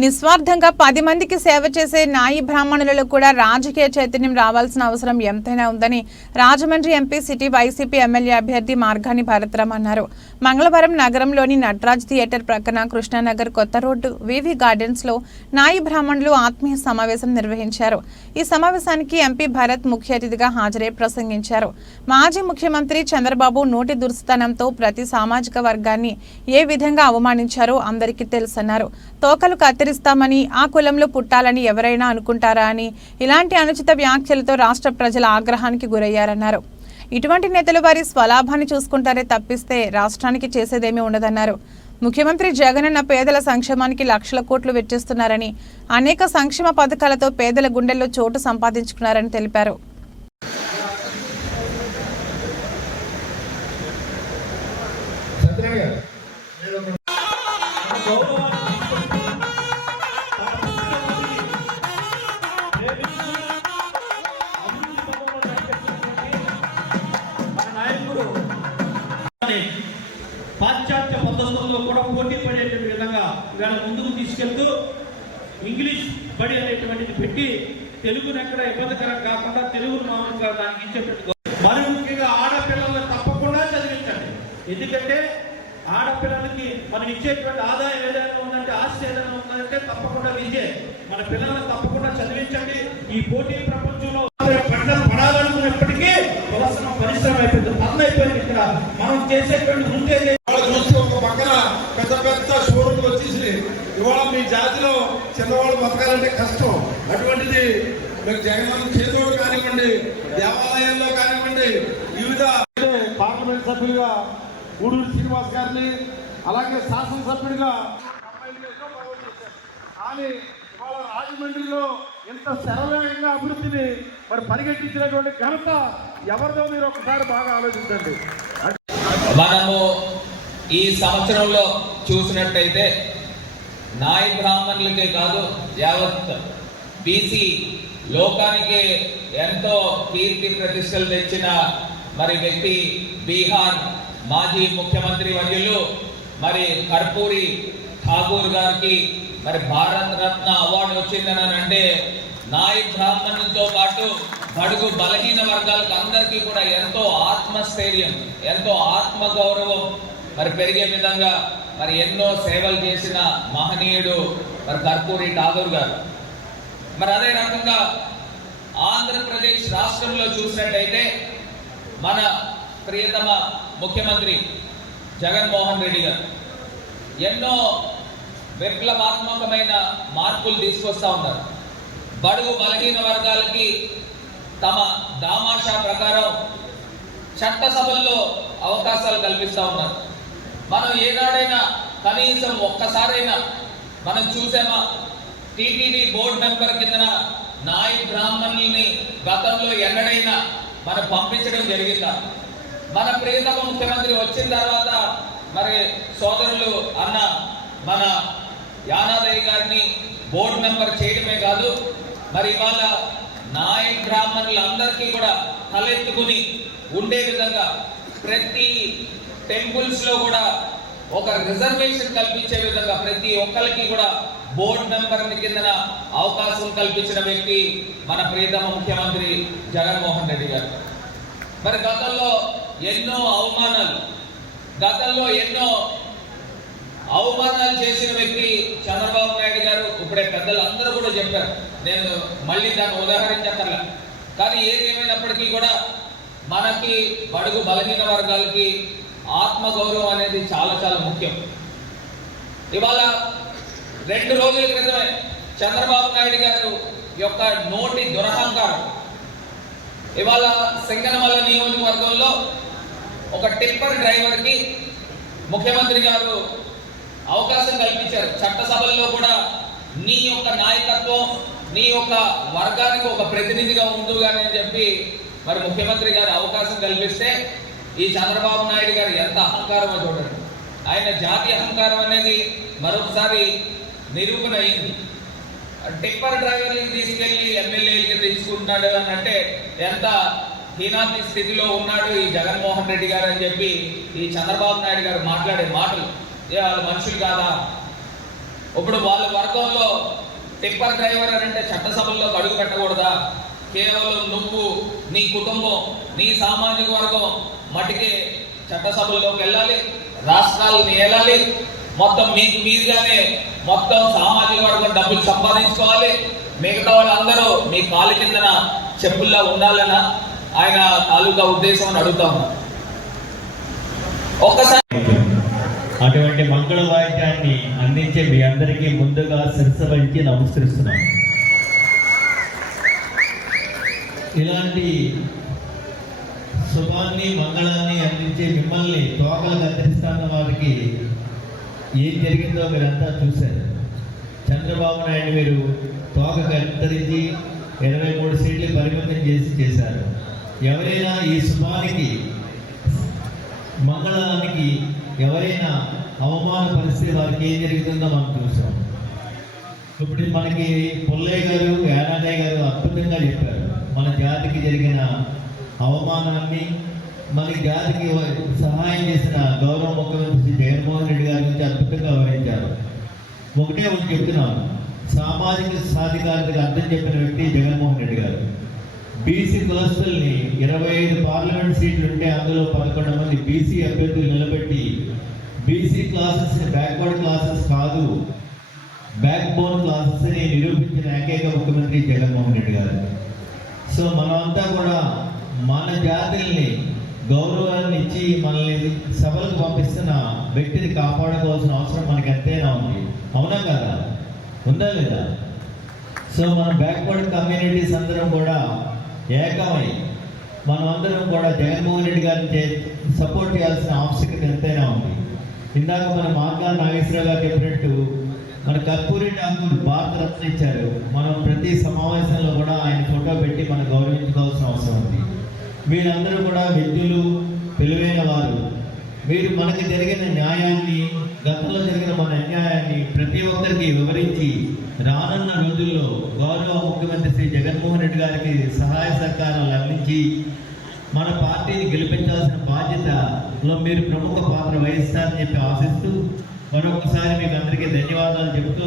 నిస్వార్థంగా పది మందికి సేవ చేసే నాయి బ్రాహ్మణులలో కూడా రాజకీయ చైతన్యం రావాల్సిన అవసరం ఎంతైనా ఉందని Rajahmundry MP city YCP MLA అభ్యర్థి మార్గాని భరత్రామ్ అన్నారు. మంగళవారం నగరంలోని నటరాజ్ థియేటర్ ప్రక్కన కృష్ణానగర్ కొత్త రోడ్డు వివి గార్డెన్స్లో నాయి బ్రాహ్మణులు ఆత్మీయ సమావేశం నిర్వహించారు. ఈ సమావేశానికి ఎంపీ భరత్ ముఖ్య అతిథిగా హాజరై ప్రసంగించారు. మాజీ ముఖ్యమంత్రి చంద్రబాబు నోటి దుర్స్థనంతో ప్రతి సామాజిక వర్గాన్ని ఏ విధంగా అవమానించారో అందరికీ తెలుసన్నారు. తోకలు కత్తి కత్తిరిస్తామని ఆ కులంలో పుట్టాలని ఎవరైనా అనుకుంటారా అని ఇలాంటి అనుచిత వ్యాఖ్యలతో రాష్ట్ర ప్రజల ఆగ్రహానికి గురయ్యారన్నారు. ఇటువంటి నేతలు వారి స్వలాభాన్ని చూసుకుంటారే తప్పిస్తే రాష్ట్రానికి చేసేదేమీ ఉండదన్నారు. ముఖ్యమంత్రి జగనన్న పేదల సంక్షేమానికి లక్షల కోట్లు వెచ్చిస్తున్నారని అనేక సంక్షేమ పథకాలతో పేదల గుండెల్లో చోటు సంపాదించుకున్నారని తెలిపారు. పాశ్చాత్య పద్ధతుల్లో కూడా పోటీ పడేటువంటి విధంగా ఇవాళ ముందుకు తీసుకెళ్తూ ఇంగ్లీష్ బడి అనేటువంటిది పెట్టి తెలుగును ఎక్కడ ఇబ్బందికరం కాకుండా తెలుగును మామూలుగా దానికి ఇచ్చేటట్టు మరి ముఖ్యంగా ఆడపిల్లలను తప్పకుండా చదివించండి. ఎందుకంటే ఆడపిల్లలకి మనం ఇచ్చేటువంటి ఆదాయం ఏదైనా ఉందంటే ఆస్తి ఏదైనా ఉందంటే తప్పకుండా విద్యే. మన పిల్లలను తప్పకుండా చదివించండి. ఈ పోటీ ప్రపంచంలో పడాలనుకున్నప్పటికీ వ్యవసాయ పరిశ్రమ అయిపోయింది. పనులు అయిపోయింది ఇక్కడ. మనం చేసేటువంటి ముందే జాతిలో చిన్నవాళ్ళు బతకాలంటే కష్టం. అటువంటిది మీకు జగన్ చేదోడు కానివ్వండి దేవాలయాల్లో కానివ్వండి వివిధ పార్లమెంట్ సభ్యులుగా గూడూరు శ్రీనివాస్ గారిని అలాగే శాసనసభ్యుడిగా కానీ ఇవాళ రాజమండ్రిలో ఇంత శరవేగంగా అభివృద్ధిని మరి పరిగెట్టించినటువంటి ఘనత ఎవరిదో మీరు ఒకసారి బాగా ఆలోచించండి. మనము ఈ సంవత్సరంలో చూసినట్టయితే నాయ బ్రాహ్మణులకే కాదు యావత్ బీసీ లోకానికి ఎంతో కీర్తి ప్రతిష్టలు తెచ్చిన మరి వ్యక్తి బీహార్ మాజీ ముఖ్యమంత్రి వర్యులు మరి కర్పూరి ఠాగూర్ గారికి మరి భారత రత్న అవార్డు వచ్చిందని అంటే నాయి బ్రాహ్మణులతో పాటు బడుగు బలహీన వర్గాలకు అందరికీ కూడా ఎంతో ఆత్మస్థైర్యం ఎంతో ఆత్మ గౌరవం మరి పెరిగే విధంగా మరి ఎన్నో సేవలు చేసిన మహనీయుడు మరి కర్పూరి ఠాగూర్ గారు. మరి అదే రకంగా ఆంధ్రప్రదేశ్ రాష్ట్రంలో చూసినట్టయితే మన ప్రియతమ ముఖ్యమంత్రి జగన్మోహన్ రెడ్డి గారు ఎన్నో విప్లవాత్మకమైన మార్పులు తీసుకొస్తా ఉన్నారు. బడుగు బలహీన వర్గాలకి తమ దామాషా ప్రకారం చట్టసభల్లో అవకాశాలు కల్పిస్తూ ఉన్నారు. మనం ఏనాడైనా కనీసం ఒక్కసారైనా మనం చూసామా? టీటీడీ బోర్డు మెంబర్ కిందన నాయి బ్రాహ్మణుల్ని గతంలో ఎన్నడైనా మనం పంపించడం జరిగిందా? మన ప్రియతమ ముఖ్యమంత్రి వచ్చిన తర్వాత మరి సోదరులు అన్న మన యానాదయ్య గారిని బోర్డు మెంబర్ చేయడమే కాదు మరి ఇవాళ నాయ బ్రాహ్మణులందరికీ కూడా తలెత్తుకుని ఉండే విధంగా ప్రతి టెంపుల్స్లో కూడా ఒక రిజర్వేషన్ కల్పించే విధంగా ప్రతి ఒక్కరికి కూడా బోర్డు మెంబర్ కిందన అవకాశం కల్పించిన వ్యక్తి మన ప్రియతమ ముఖ్యమంత్రి జగన్మోహన్ రెడ్డి గారు. మరి గతంలో ఎన్నో అవమానాలు గతంలో ఎన్నో అవమానాలు చేసిన వ్యక్తి చంద్రబాబు నాయుడు గారు ఇప్పుడే పెద్దలు అందరూ కూడా చెప్పారు. నేను మళ్ళీ దాన్ని ఉదాహరించక్కర్లా. కానీ ఏది కూడా మనకి బడుగు బలహీన వర్గాలకి ఆత్మ గౌరవం అనేది చాలా చాలా ముఖ్యం. ఇవాళ రెండు రోజుల క్రితమే చంద్రబాబు నాయుడు గారు యొక్క నోటి దురహంకారం. ఇవాళ సింగనమల్ల నియోజకవర్గంలో ఒక టిప్పర్ డ్రైవర్కి ముఖ్యమంత్రి గారు అవకాశం కల్పించారు. చట్టసభల్లో కూడా నీ యొక్క నాయకత్వం నీ యొక్క వర్గానికి ఒక ప్రతినిధిగా ఉండుగానే అని చెప్పి మరి ముఖ్యమంత్రి గారు అవకాశం కల్పిస్తే ఈ చంద్రబాబు నాయుడు గారు ఎంత అహంకారమో చూడండి. ఆయన జాతి అహంకారం అనేది మరొకసారి నిరూపణ అయింది. టిప్పర్ డ్రైవర్ని తీసుకెళ్ళి ఎమ్మెల్యేలకి తీసుకుంటున్నాడు అని అంటే ఎంత హీనాతి స్థితిలో ఉన్నాడు ఈ జగన్మోహన్ రెడ్డి గారు అని చెప్పి ఈ చంద్రబాబు నాయుడు గారు మాట్లాడే మాటలు. వాళ్ళు మనుషులు కాదా? ఇప్పుడు వాళ్ళ వర్గంలో టిప్పర్ డ్రైవర్ అని అంటే చట్టసభల్లో అడుగు పెట్టకూడదా? కేవలం నువ్వు నీ కుటుంబం నీ సామాజిక వర్గం మటుకే చట్టసభల్లోకి వెళ్ళాలి రాష్ట్రాలను వెళ్ళాలి మొత్తం మీకు మీదుగానే మొత్తం సామాజిక వర్గం డబ్బులు సంపాదించుకోవాలి. మిగతా వాళ్ళందరూ మీ కాలు కిందన చెప్పుల్లో ఉండాలన్న ఆయన తాలూకా ఉద్దేశం అని అడుగుతా ఒక్కసారి అటువంటి మంగళ వాయిద్యాన్ని అందించే మీ అందరికీ ముందుగా శిరస వంచి నమస్కరిస్తున్నాను. ఇలాంటి శుభాన్ని మంగళాన్ని అందించే మిమ్మల్ని తోకలు కత్తిరిస్తాన్న వారికి ఏం జరిగిందో మీరంతా చూశారు. చంద్రబాబు నాయుడు మీరు తోక కత్తిరించి ఇరవై మూడు సీట్లు పరిమితం చేసి చేశారు. ఎవరైనా ఈ శుభానికి మంగళానికి ఎవరైనా అవమాన పరిస్థితి వారికి ఏం జరుగుతుందో మనం చూసాం ఇప్పుడు మనకి పుల్లయ్య గారు యానాదయ్య గారు అద్భుతంగా చెప్పారు. మన జాతికి జరిగిన అవమానాన్ని మన జాతికి సహాయం చేసిన గౌరవ ముఖ్యమంత్రి జగన్మోహన్ రెడ్డి గారి గురించి అద్భుతంగా వివరించారు ఒకటే ఒకటి చెప్తున్నాను. సామాజిక సాధికారతకు అర్థం చెప్పిన వ్యక్తి జగన్మోహన్ రెడ్డి గారు. బీసీ కులస్తుల్ని ఇరవై ఐదు పార్లమెంట్ సీట్లు ఉంటే అందులో పదకొండు మంది బీసీ అభ్యర్థులు నిలబెట్టి బీసీ క్లాసెస్ బ్యాక్వర్డ్ క్లాసెస్ కాదు బ్యాక్ బోన్ క్లాసెస్ని నిరూపించిన ఏకైక ముఖ్యమంత్రి జగన్మోహన్ రెడ్డి గారు. సో మనమంతా కూడా మన జాతుల్ని గౌరవాన్ని ఇచ్చి మనల్ని సభలకు పంపిస్తున్న వ్యక్తిని కాపాడుకోవాల్సిన అవసరం మనకి ఎంతైనా ఉంది. అవునా కదా? ఉందా లేదా? సో మన బ్యాక్వర్డ్ కమ్యూనిటీస్ అందరం కూడా ఏకమై మనం అందరం కూడా జగన్మోహన్ రెడ్డి గారిని సపోర్ట్ చేయాల్సిన ఆవశ్యకత ఎంతైనా ఉంది. ఇందాక మన మార్గా నాగేశ్వరరావు గారు చెప్పినట్టు మన కర్పూరి ఠాకూర్ భారత రత్న ఇచ్చారు. మనం ప్రతి సమావేశంలో కూడా ఆయన ఫోటో పెట్టి మనం గౌరవించుకోవాల్సిన అవసరం ఉంది. మీరందరూ కూడా విద్యులు తెలివైన వారు. మీరు మనకు జరిగిన న్యాయాన్ని గతంలో జరిగిన మన అన్యాయాన్ని ప్రతి ఒక్కరికి వివరించి రానున్న రోజుల్లో గౌరవ ముఖ్యమంత్రి శ్రీ జగన్మోహన్ రెడ్డి గారికి సహాయ సహకారాలు అందించి మన పార్టీని గెలిపించాల్సిన బాధ్యతలో మీరు ప్రముఖ పాత్ర వహిస్తారని చెప్పి ఆశిస్తూ మరొకసారి మీకు అందరికీ ధన్యవాదాలు చెబుతూ